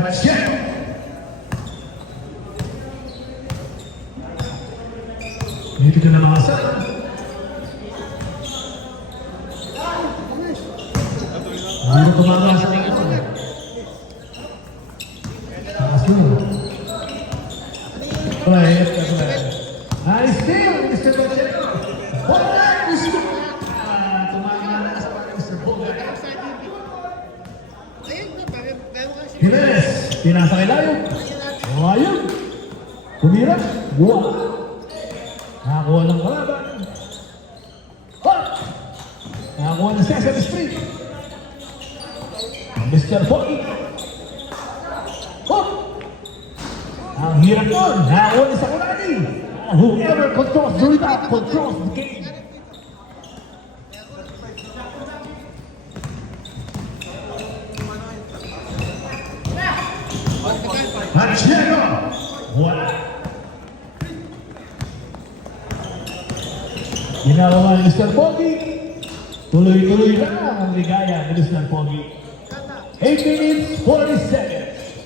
Pacheco. Dito ka na makasal. Dito ka makasal ng ito. Taas mo. Right. Nice steal, Mr. Pacheco. Wala, Mr. Tumama na sa mga Mr. Bogart. Jimenez, pinasa kay Layo. Layo. Tumira. Wow. Nakakuha ng kalaban. Hot. Nakakuha ng Sesame Street. Mr. Foggy. Hot. Ang hirap nun. Nakakuha ng Sakurani. Whoever controls the rebound controls the game. Pacheco. Wala. Ginagawa ni Mr. Foggy. Tuloy-tuloy na ang ligaya ni Mr. Foggy. 8 minutes, 40 seconds.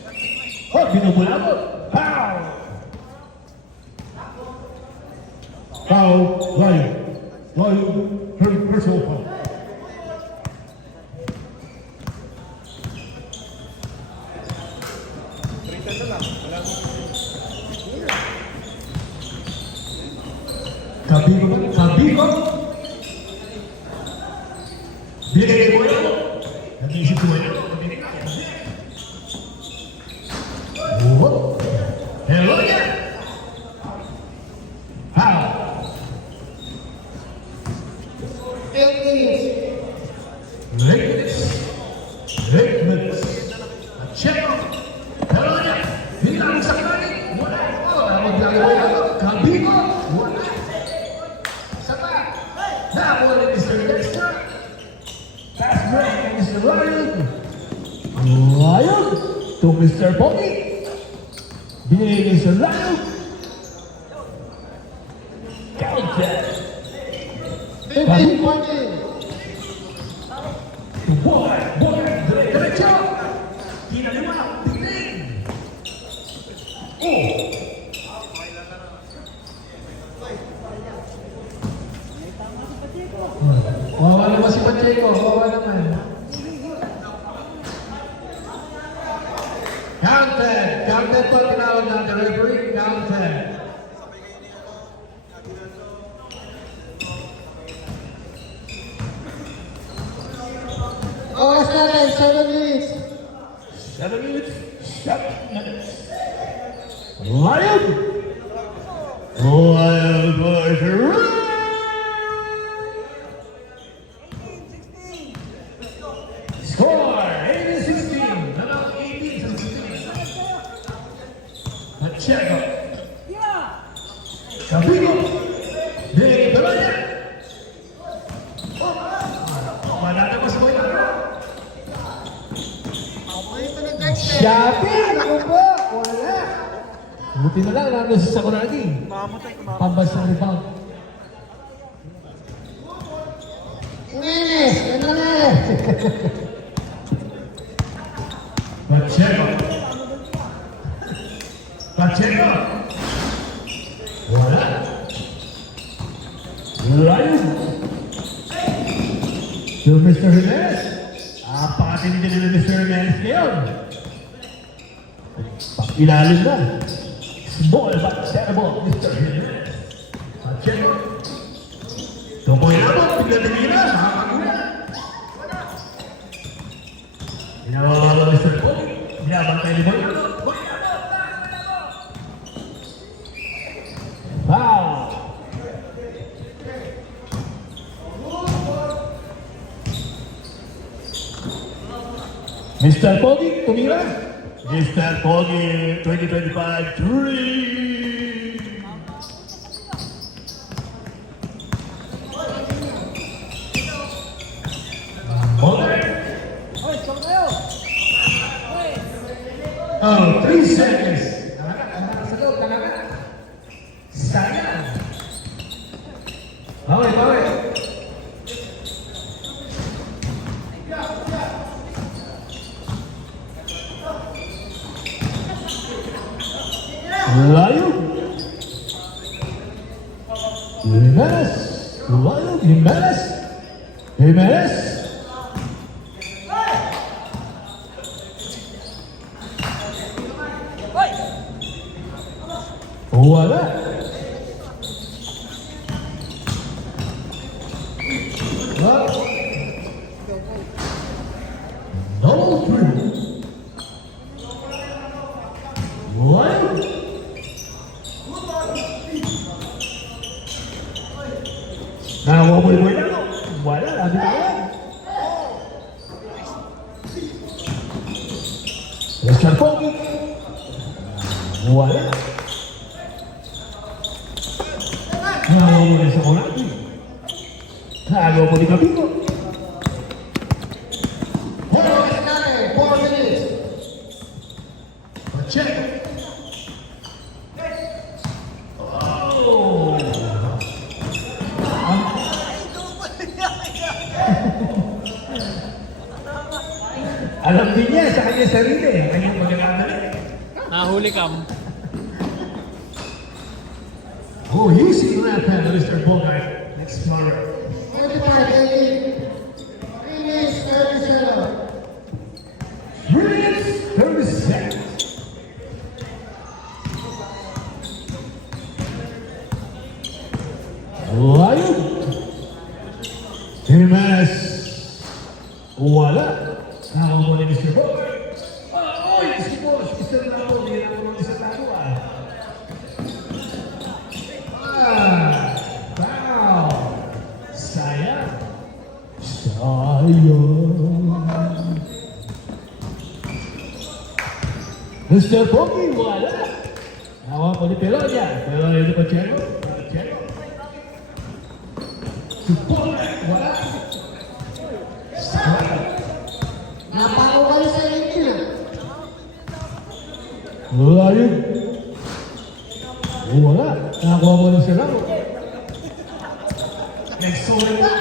Oh, binubula mo. Foul! Foul, Layo. Layo, personal foul. Kabigo. Binigay mo yan. Nag-iisip ko yan. Hello yan. How? 8 minutes. Late minutes. Pacheco. Hello yan. Hindi lang sa kanin. Wala. Kabigo. Wala. Nakakuha ni Mr. Dexter. Pass break ni Mr. Ryan. Ryan to Mr. Foggy. Binigay ni Mr. Ryan. Counter. Foggy. Boy, diretso. Kinaliwa, tingin. Oh. Wawa naman si Pacheco, wawa naman. Counted po tinawag ng the referee, counted. Oras natin, 7 minutes. 7 minutes, 7 minutes. Lion! Wild boys, score 18-16. Nanalo 18-16. Pacheco. Kabigo. Binigay pala niya. Manalo mo sa boy. Shopping! Ako po! Wala! Buti na lang, nandun sa Sakuragi. Pambansang rebound. Jimenez! Jimenez! Pacheco! Wala! Layo! To Mr. Jimenez! Pakatindi din ni Mr. Jimenez ngayon. Ilalim na. Small but terrible, Mr. Jimenez. Pacheco! Tumoy na mo, tignan-tignan na, makakagulat. Pinawawala Mr. Foggy, binabantay ni Boy. Foul! Mr. Foggy, tumira. Mr. Foggy, 2025, 3. Oh, 3 seconds. Nakasagot, sayang. Bawal. Jimenez. Wild. Jimenez. Jimenez. Wala. Well, double three. Wild. Nawaboy-boy na ako. Wala, labi na ako. Mr. Pogi. Wala. Nawaboy na sa Konami. Nawaboy ni Kabiko. Hold on, 4 minutes. Check. Oh. Alam din niya sa kanya sarili, ang kanyang pagkakamali. Nahuli kam. Oh, easy left hand, Mr. Bogart. Next smarter. 45, 3 minutes, 30 seconds. 3 minutes, 30 seconds. Lion. Jimenez. Wala. Nakakuha ni Mr. Bogart. Oh, yes, boss. Gusto rin ako. Hindi na ako ng isang tao Wow. Sayang. Mr. Pogi, wala. Nakuha po ni Pelonia. Pero ito pa Chelo. Chelo. Si Bogart, wala. Sayang. Napakawala sa inyo na. Lion. Wala. Nakakuha mo na sila. Next one na.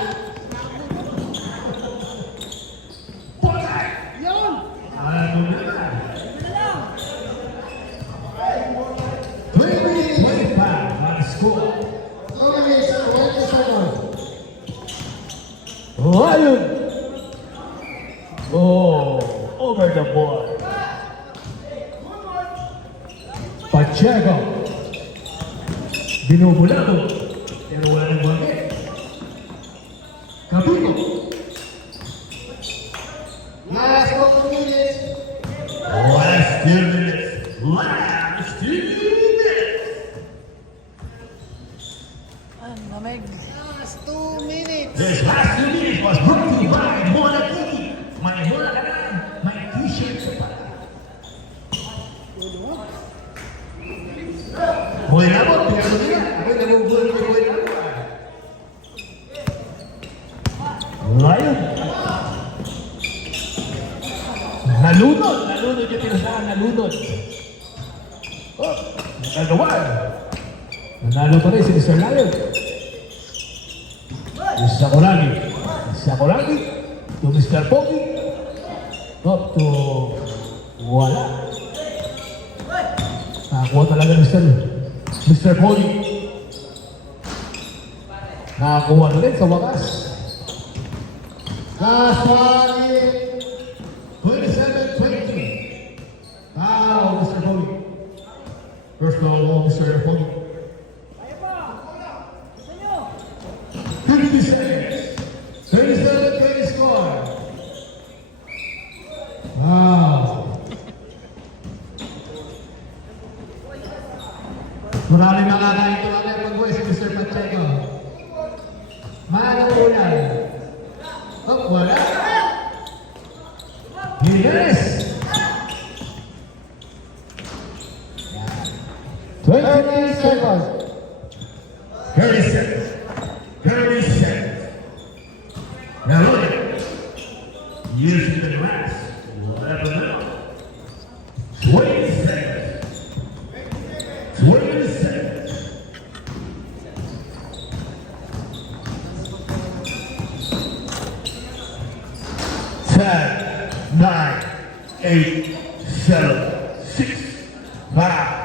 Bogart. Yun! Ano na? 20-25 ang score. 2 minutes, 20 seconds. Lion. Oh, over the board. Pacheco. Binubulado. Pero wala nang bangit. Kabiko. Last 2 minutes. Last 2 minutes. Last 2 minutes. Namig. Last 2 minutes. This last 2 minutes was brought to you by Mona Tiki. May Mona ka na. May t-shirt sa pala. Hoy na mo, pinagod nila. Ako'y nagugulo ko yung na mo. Lion. Nalunod. Nalunod yung tinasahan. Nalunod. Oh, nagawa. Nanalo pa rin si Mr. Lion. Isa ko lagi. Isa ko lagi. To Mr. Pogi. Up to wala. Nakakuha talaga Mr. Pogi. Nakakuha na rin sa wakas. Last 1 minute. 27-20. Wow, Mr. Pogi. First goal, Mr. Pogi. 50 seconds. 37-20 score. Wow. Maraming makakain ito ang mag-uwi si Mr. Pacheco. Malang ulan. Oh, wala. Yes! 30 seconds. 30 seconds. 30 seconds. Now look at it. Using the grass. Whatever now. 20 seconds. 20 seconds. 10, 9, 8, 7, 6, 5,